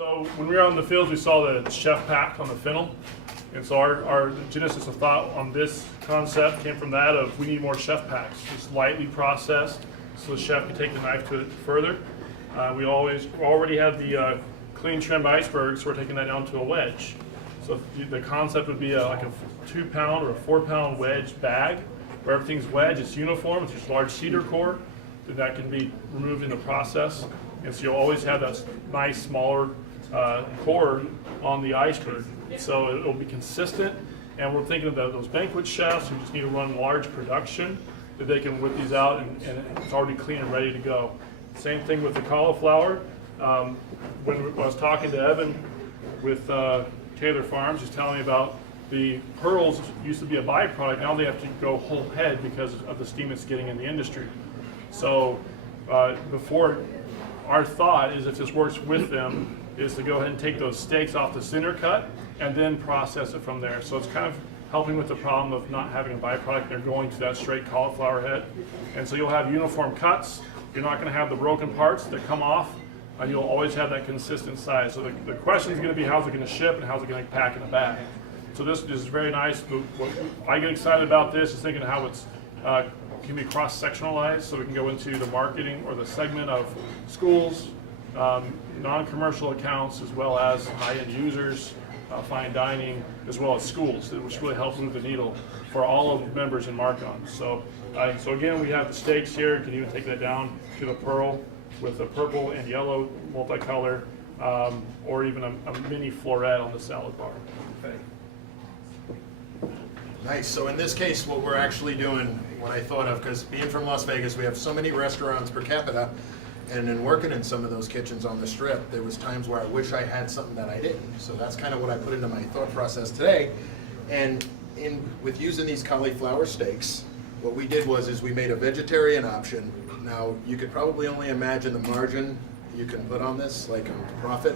So when we were out in the fields, we saw the chef pack on the fennel. And so our genesis of thought on this concept came from that of we need more chef packs, just lightly processed, so the chef can take the knife to it further. We already have the clean trimmed iceberg, so we're taking that down to a wedge. So the concept would be like a 2-pound or a 4-pound wedge bag where everything's wedged, it's uniform, it's just large cedar core that can be removed in the process. And so you'll always have that nice smaller core on the iceberg. So it'll be consistent, and we're thinking about those banquet chefs who just need to run large production, that they can whip these out and it's already clean and ready to go. Same thing with the cauliflower. When I was talking to Evan with Taylor Farms, he's telling me about the pearls used to be a byproduct. Now they have to go whole head because of the steam it's getting in the industry. So before, our thought is if this works with them, is to go ahead and take those steaks off the center cut and then process it from there. So it's kind of helping with the problem of not having a byproduct. They're going to that straight cauliflower head. And so you'll have uniform cuts. You're not going to have the broken parts that come off. And you'll always have that consistent size. So the question is going to be how's it going to ship and how's it going to pack in a bag. So this is very nice. What I get excited about this is thinking how it's can be cross-sectionalized, so we can go into the marketing or the segment of schools, non-commercial accounts, as well as high-end users, fine dining, as well as schools, which really helps move the needle for all of the members in Marcon. So again, we have the steaks here. You can even take that down to the pearl with a purple and yellow multicolor, or even a mini floret on the salad bar. Okay. Nice. So in this case, what we're actually doing, what I thought of, because being from Las Vegas, we have so many restaurants per capita, and in working in some of those kitchens on the Strip, there was times where I wish I had something that I didn't. So that's kind of what I put into my thought process today. And with using these cauliflower steaks, what we did is we made a vegetarian option. Now, you could probably only imagine the margin you can put on this, like a profit.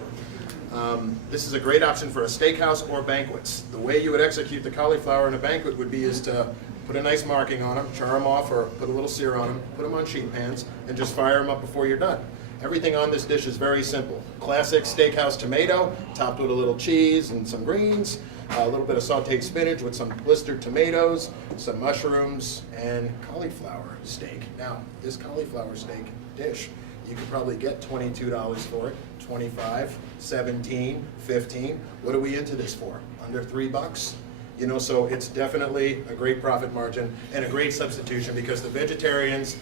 This is a great option for a steakhouse or banquets. The way you would execute the cauliflower in a banquet would be to put a nice marking on them, char them off, or put a little sear on them, put them on sheet pans, and just fire them up before you're done. Everything on this dish is very simple. Classic steakhouse tomato, topped with a little cheese and some greens, a little bit of sauteed spinach with some blistered tomatoes, some mushrooms, and cauliflower steak. Now, this cauliflower steak dish, you could probably get $22 for it, $25, $17, $15. What are we into this for? Under $3? You know, so it's definitely a great profit margin and a great substitution, because the vegetarians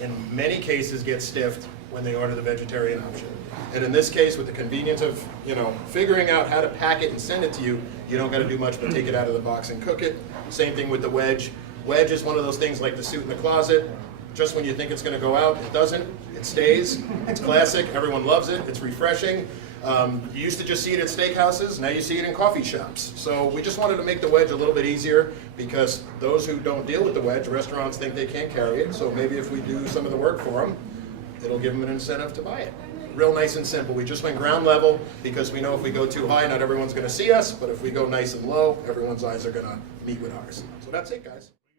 in many cases get stiffed when they order the vegetarian option. And in this case, with the convenience of, you know, figuring out how to pack it and send it to you, you don't got to do much but take it out of the box and cook it. Same thing with the wedge. Wedge is one of those things like the suit in the closet. Just when you think it's going to go out, it doesn't. It stays. It's classic. Everyone loves it. It's refreshing. You used to just see it at steakhouses. Now you see it in coffee shops. So we just wanted to make the wedge a little bit easier, because those who don't deal with the wedge, restaurants think they can't carry it. So maybe if we do some of the work for them, it'll give them an incentive to buy it. Real nice and simple. We just went ground level because we know if we go too high, not everyone's going to see us. But if we go nice and low, everyone's eyes are going to meet with ours. So that's it, guys.